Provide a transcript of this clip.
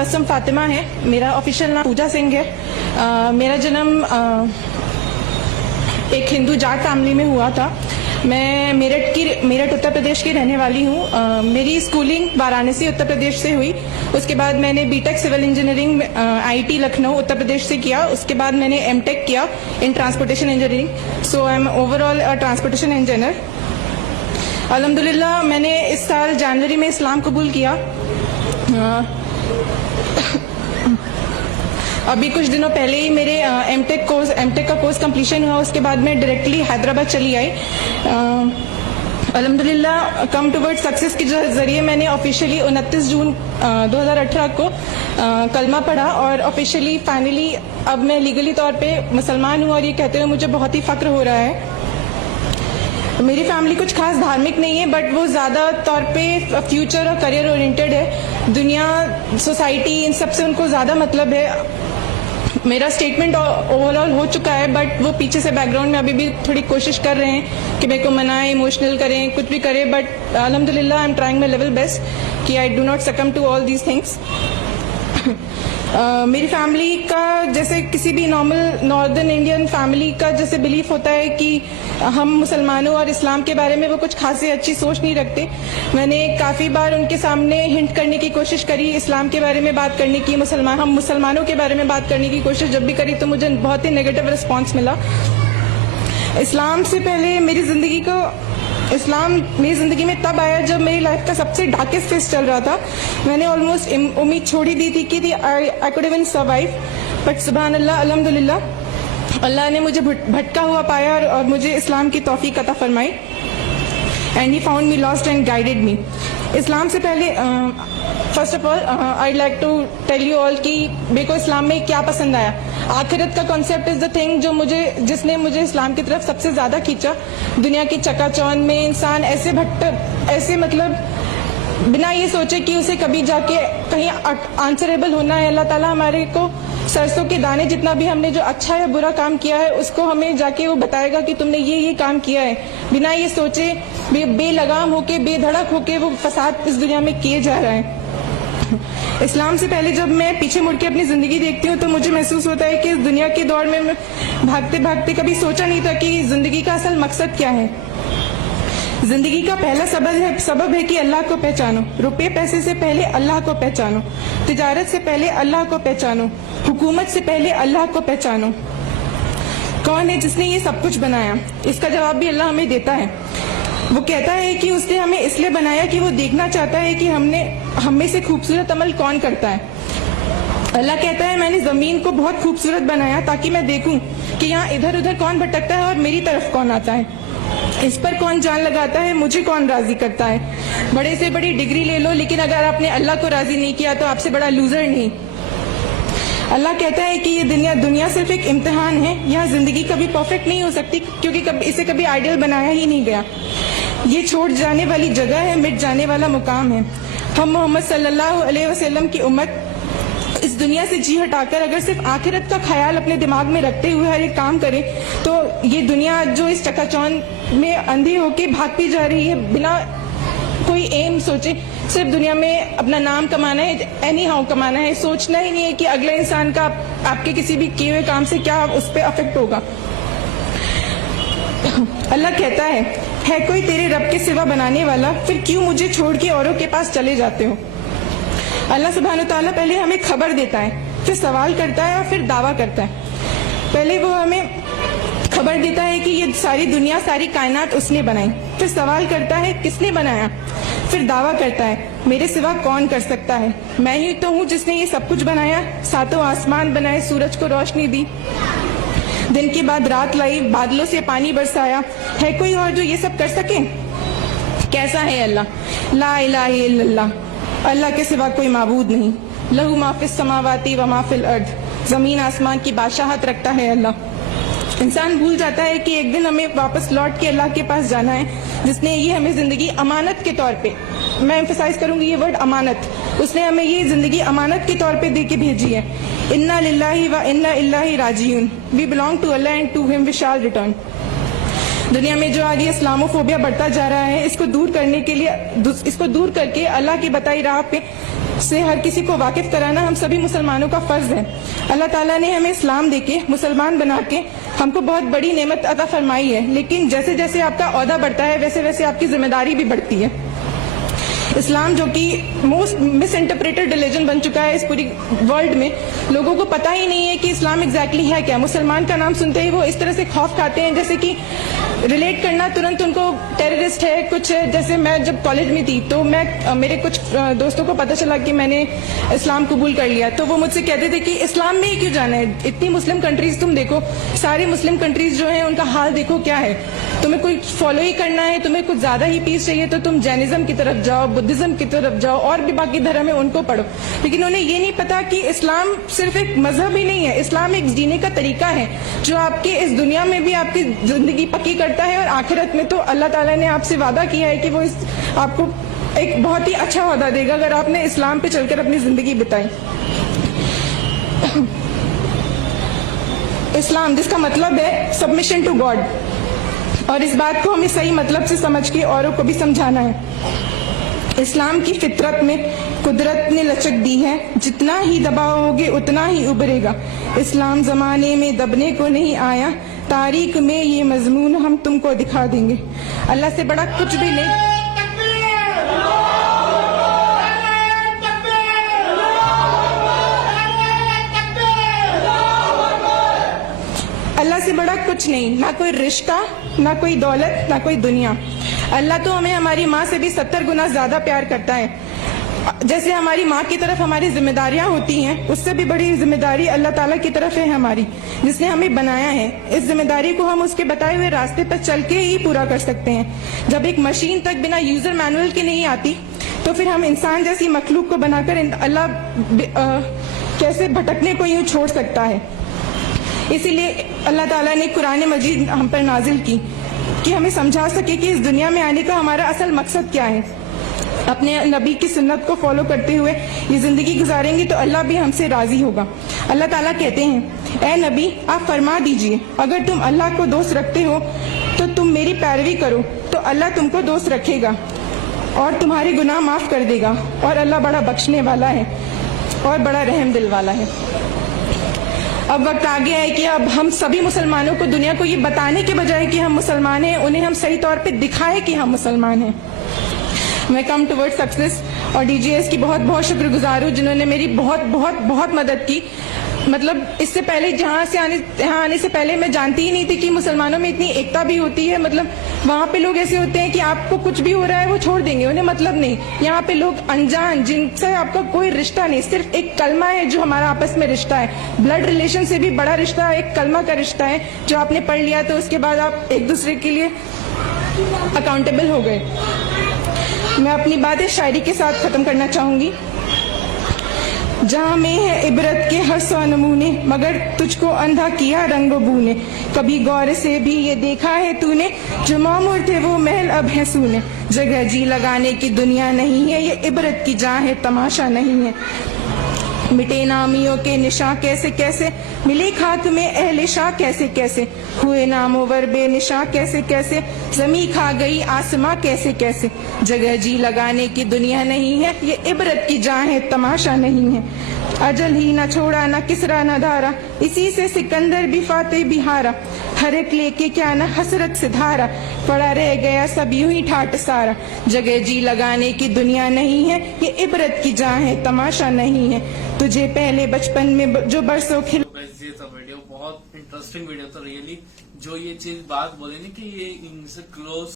तबस्सुम फातिमा है, मेरा ऑफिशियल नाम पूजा सिंह है। मेरा जन्म एक हिंदू जाट फैमिली में हुआ था। मैं मेरठ उत्तर प्रदेश की रहने वाली हूँ। मेरी स्कूलिंग वाराणसी उत्तर प्रदेश से हुई। उसके बाद मैंने BTech civil engineering IT Lucknow Uttar Pradesh से किया। उसके बाद मैंने एमटेक किया in transportation engineering. So I am overall transportation engineer. अल्हम्दुलिल्लाह मैंने इस साल जनवरी में इस्लाम कबूल किया। अभी कुछ दिनों पहले ही मेरे एमटेक का कोर्स कंप्लीशन हुआ। उसके बाद मैं डायरेक्टली हैदराबाद चली आई। अल्हम्दुलिल्लाह कम टुवर्ड सक्सेस के जरिए मैंने ऑफिशियली 29 जून 2018 को कलमा पढ़ा और ऑफिशियली फाइनली अब मैं लीगली तौर पे मुसलमान हूँ और ये कहते हुए मुझे बहुत ही फक्र हो रहा है। मेरी फैमिली कुछ खास धार्मिक नहीं है, बट वो ज़्यादा तौर पे फ्यूचर और करियर ओरिएंटेड है। दुनिया, सोसाइटी, इन सब से उनको ज़्यादा मतलब है। मेरा स्टेटमेंट ओवरऑल हो चुका है, बट वो पीछे से बैकग्राउंड में अभी भी थोड़ी कोशिश कर रहे हैं कि मेरे को मनाएं, इमोशनल करें, कुछ भी करें। बट अल्हम्दुलिल्लाह I am trying my level best कि I do not succumb to all these things. मेरी फैमिली का जैसे किसी भी नॉर्मल नॉर्दर्न इंडियन फैमिली का जैसे बिलीफ होता है कि हम मुसलमानों और इस्लाम के बारे में वो कुछ खासी अच्छी सोच नहीं रखते। मैंने काफ़ी बार उनके सामने हिंट करने की कोशिश करी, इस्लाम के बारे में बात करने की, हम मुसलमानों के बारे में बात करने की कोशिश जब भी करी तो मुझे बहुत ही नेगेटिव रिस्पॉन्स मिला। इस्लाम मेरी ज़िंदगी में तब आया जब मेरी लाइफ का सबसे डार्केस्ट फेज चल रहा था। मैंने ऑलमोस्ट उम्मीद छोड़ ही दी थी कि I could even survive, but सुभान अल्लाह, अल्हम्दुलिल्लाह अल्लाह ने मुझे भटका हुआ पाया और मुझे इस्लाम की तौफीक अता फरमाई। And he found me lost and guided me. Islam से पहले first of all I like to tell you all कि मेरे को इस्लाम में क्या पसंद आया। आखिरत का कॉन्सेप्ट इज द थिंग जिसने मुझे इस्लाम की तरफ सबसे ज्यादा खींचा। दुनिया की चकाचौंध में इंसान ऐसे मतलब बिना ये सोचे कि उसे कभी जाके कहीं आंसरेबल होना है, अल्लाह ताला हमारे को सरसों के दाने जितना भी हमने जो अच्छा या बुरा काम किया है उसको हमें जाके वो बताएगा कि तुमने ये काम किया है। बिना ये सोचे बेलगाम होके बेधड़क होके वो फसाद इस दुनिया में किए जा रहा है। इस्लाम से पहले जब मैं पीछे मुड़ के अपनी जिंदगी देखती हूँ तो मुझे महसूस होता है कि इस दुनिया के दौर में मैं भागते भागते कभी सोचा नहीं था कि जिंदगी का असल मकसद क्या है। जिंदगी का पहला सबब है कि अल्लाह को पहचानो। रुपए पैसे से पहले अल्लाह को पहचानो। तिजारत से पहले अल्लाह को पहचानो। हुकूमत से पहले अल्लाह को पहचानो। कौन है जिसने ये सब कुछ बनाया? इसका जवाब भी अल्लाह हमें देता है। वो कहता है कि उसने हमें इसलिए बनाया कि वो देखना चाहता है कि हम में से खूबसूरत अमल कौन करता है। अल्लाह कहता है मैंने जमीन को बहुत खूबसूरत बनाया ताकि मैं देखूं कि यहाँ इधर उधर कौन भटकता है और मेरी तरफ कौन आता है, इस पर कौन जान लगाता है, मुझे कौन राजी करता है। बड़े से बड़ी डिग्री ले लो, लेकिन अगर आपने अल्लाह को राजी नहीं किया तो आपसे बड़ा लूजर नहीं। अल्लाह कहता है कि ये दुनिया सिर्फ एक इम्तिहान है। यहाँ जिंदगी कभी परफेक्ट नहीं हो सकती क्योंकि इसे कभी आइडियल बनाया ही नहीं गया। ये छोड़ जाने वाली जगह है, मिट जाने वाला मुकाम है। हम मोहम्मद सल्लल्लाहु अलैहि वसल्लम की उम्मत इस दुनिया से जी हटाकर अगर सिर्फ आखिरत का ख्याल अपने दिमाग में रखते हुए हर एक काम करें तो ये दुनिया जो इस चकाचौंध में अंधी होके भागती जा रही है बिना कोई एम सोचे, सिर्फ दुनिया में अपना नाम कमाना है, एनी हाउ कमाना है, सोचना ही नहीं है कि अगले इंसान का आपके किसी भी किए हुए काम से क्या उस पर अफेक्ट होगा। अल्लाह कहता है कोई तेरे रब के सिवा बनाने वाला, फिर क्यों मुझे छोड़ के औरों के पास चले जाते हो। अल्लाह सुब्हान ताला पहले हमें खबर देता है, फिर सवाल करता है और फिर दावा करता है। पहले वो हमें खबर देता है कि ये सारी दुनिया सारी कायनात उसने बनाई, फिर सवाल करता है किसने बनाया, फिर दावा करता है मेरे सिवा कौन कर सकता है। मैं ही तो हूँ जिसने ये सब कुछ बनाया, सातों आसमान बनाए, सूरज को रोशनी दी, दिन के बाद रात लाई, बादलों से पानी बरसाया। है कोई और जो ये सब कर सके? कैसा है अल्लाह? ला इलाहा इल्लल्लाह, अल्लाह के सिवा कोई माबूद नहीं। लहू माफिस समावाती व माफिल अर्द, जमीन आसमान की बादशाहत रखता है अल्लाह। इंसान भूल जाता है कि एक दिन हमें वापस लौट के अल्लाह के पास जाना है, जिसने ये हमें जिंदगी अमानत के तौर पे, मैं एम्फसाइज करूंगी ये वर्ड अमानत, उसने हमें ये जिंदगी अमानत के तौर पे दे के भेजी है। इन्ना लिल्लाहि व इन्ना इलैहि राजिऊन, we belong to Allah and to him we shall return. दुनिया में जो आज ये इस्लामोफोबिया बढ़ता जा रहा है, इसको दूर करके अल्लाह की बताई राह पे से हर किसी को वाकिफ कराना हम सभी मुसलमानों का फर्ज है। अल्लाह ताला ने हमें इस्लाम देके मुसलमान बना के हमको बहुत बड़ी नेमत अता फरमाई है, लेकिन जैसे जैसे आपका ओहदा बढ़ता है वैसे वैसे आपकी जिम्मेदारी भी बढ़ती है। इस्लाम जो कि मोस्ट मिस इंटरप्रेटेड रिलीजन बन चुका है इस पूरी वर्ल्ड में, लोगों को पता ही नहीं है कि इस्लाम एग्जैक्टली है क्या। मुसलमान का नाम सुनते ही वो इस तरह से खौफ खाते हैं जैसे कि रिलेट करना तुरंत उनको टेररिस्ट है कुछ है। जैसे मैं जब कॉलेज में थी तो मैं मेरे कुछ दोस्तों को पता चला कि मैंने इस्लाम कबूल कर लिया, तो वो मुझसे कहते थे कि इस्लाम में ही क्यों जाना है, इतनी मुस्लिम कंट्रीज तुम देखो, सारी मुस्लिम कंट्रीज जो है उनका हाल देखो क्या है, तुम्हें कोई फॉलो ही करना है, तुम्हें कुछ ज्यादा ही पीस चाहिए तो तुम जैनिज्म की तरफ जाओ, बुद्धिज्म की तरफ जाओ और भी बाकी धर्म है उनको पढ़ो। लेकिन उन्हें ये नहीं पता कि इस्लाम सिर्फ एक मजहब ही नहीं है, इस्लाम एक जीने का तरीका है जो आपके इस दुनिया में भी आपकी जिंदगी पक्की करता है और आखिरत में तो अल्लाह ताला ने आपसे वादा किया है कि वो आपको एक बहुत ही अच्छा वादा देगा अगर आपने इस्लाम पे चलकर अपनी जिंदगी बिताई। इस्लाम जिसका मतलब है सबमिशन टू गॉड, और इस बात को हमें सही मतलब से समझ के औरों को भी समझाना है। इस्लाम की फितरत में कुदरत ने लचक दी है, जितना ही दबाओगे उतना ही उभरेगा। इस्लाम जमाने में दबने को नहीं आया, तारीख में ये मजमून हम तुमको दिखा देंगे। अल्लाह से बड़ा कुछ भी नहीं, अल्लाह से बड़ा कुछ नहीं, ना कोई रिश्ता, ना कोई दौलत, ना कोई दुनिया। अल्लाह तो हमें हमारी माँ से भी 70 गुना ज्यादा प्यार करता है। जैसे हमारी माँ की तरफ हमारी जिम्मेदारियां होती हैं, उससे भी बड़ी जिम्मेदारी अल्लाह ताला की तरफ है हमारी, जिसने हमें बनाया है। इस जिम्मेदारी को हम उसके बताए हुए रास्ते पर चल के ही पूरा कर सकते हैं। जब एक मशीन तक बिना यूजर मैनुअल के नहीं आती तो फिर हम इंसान जैसी मखलूक को बनाकर अल्लाह कैसे भटकने को यूं छोड़ सकता है। इसीलिए अल्लाह ताला ने कुरान मजीद हम पर नाजिल की कि हमें समझा सके कि इस दुनिया में आने का हमारा असल मकसद क्या है। अपने नबी की सुन्नत को फॉलो करते हुए ये जिंदगी गुजारेंगे तो अल्लाह भी हमसे राजी होगा। अल्लाह ताला कहते हैं, ए नबी आप फरमा दीजिए अगर तुम अल्लाह को दोस्त रखते हो तो तुम मेरी पैरवी करो तो अल्लाह तुमको दोस्त रखेगा और तुम्हारे गुनाह माफ कर देगा, और अल्लाह बड़ा बख्शने वाला है और बड़ा रहम दिल वाला है। अब वक्त आ गया है कि अब हम सभी मुसलमानों को दुनिया को ये बताने के बजाय कि हम मुसलमान हैं, उन्हें हम सही तौर पे दिखाएं कि हम मुसलमान हैं। मैं कम टुवर्ड सक्सेस और डीजीएस की बहुत बहुत शुक्रगुजार हूँ जिन्होंने मेरी बहुत बहुत बहुत मदद की। मतलब इससे पहले यहाँ आने से पहले मैं जानती ही नहीं थी कि मुसलमानों में इतनी एकता भी होती है। मतलब वहाँ पे लोग ऐसे होते हैं कि आपको कुछ भी हो रहा है वो छोड़ देंगे, उन्हें मतलब नहीं। यहाँ पे लोग अनजान जिनसे आपका कोई रिश्ता नहीं, सिर्फ एक कलमा है जो हमारा आपस में रिश्ता है। ब्लड रिलेशन से भी बड़ा रिश्ता एक कलमा का रिश्ता है जो आपने पढ़ लिया तो उसके बाद आप एक दूसरे के लिए अकाउंटेबल हो गए। मैं अपनी बातें शायरी के साथ खत्म करना चाहूंगी। जहाँ में है इबरत के हर सौ नमूने, मगर तुझको अंधा किया रंग बू ने। कभी गौर से भी ये देखा है तूने, जो मामूर थे वो महल अब है सूने। जगह जी लगाने की दुनिया नहीं है, ये इबरत की जहाँ है तमाशा नहीं है। मिटे नामियों के निशां कैसे कैसे, मिले खाक में अहले शाह कैसे कैसे। हुए नामोवर बेनिशां कैसे कैसे, जमी खा गई आसमां कैसे कैसे। जगह जी लगाने की दुनिया नहीं है, ये इबरत की जहाँ है तमाशा नहीं है। अजल ही न छोड़ा न किसरा न धारा, इसी से सिकंदर भी फाते भी हारा। हर एक लेके क्या न हसरत से धारा, पड़ा रह गया सब यूं ही ठाट सारा। जगह जी लगाने की दुनिया नहीं है, ये इबरत की जहाँ है तमाशा नहीं है। तुझे पहले बचपन में जो बरसों खिल ये था वीडियो, बहुत इंटरेस्टिंग वीडियो था रियली। जो ये चीज बात बोली ना कि ये इनसे क्लोज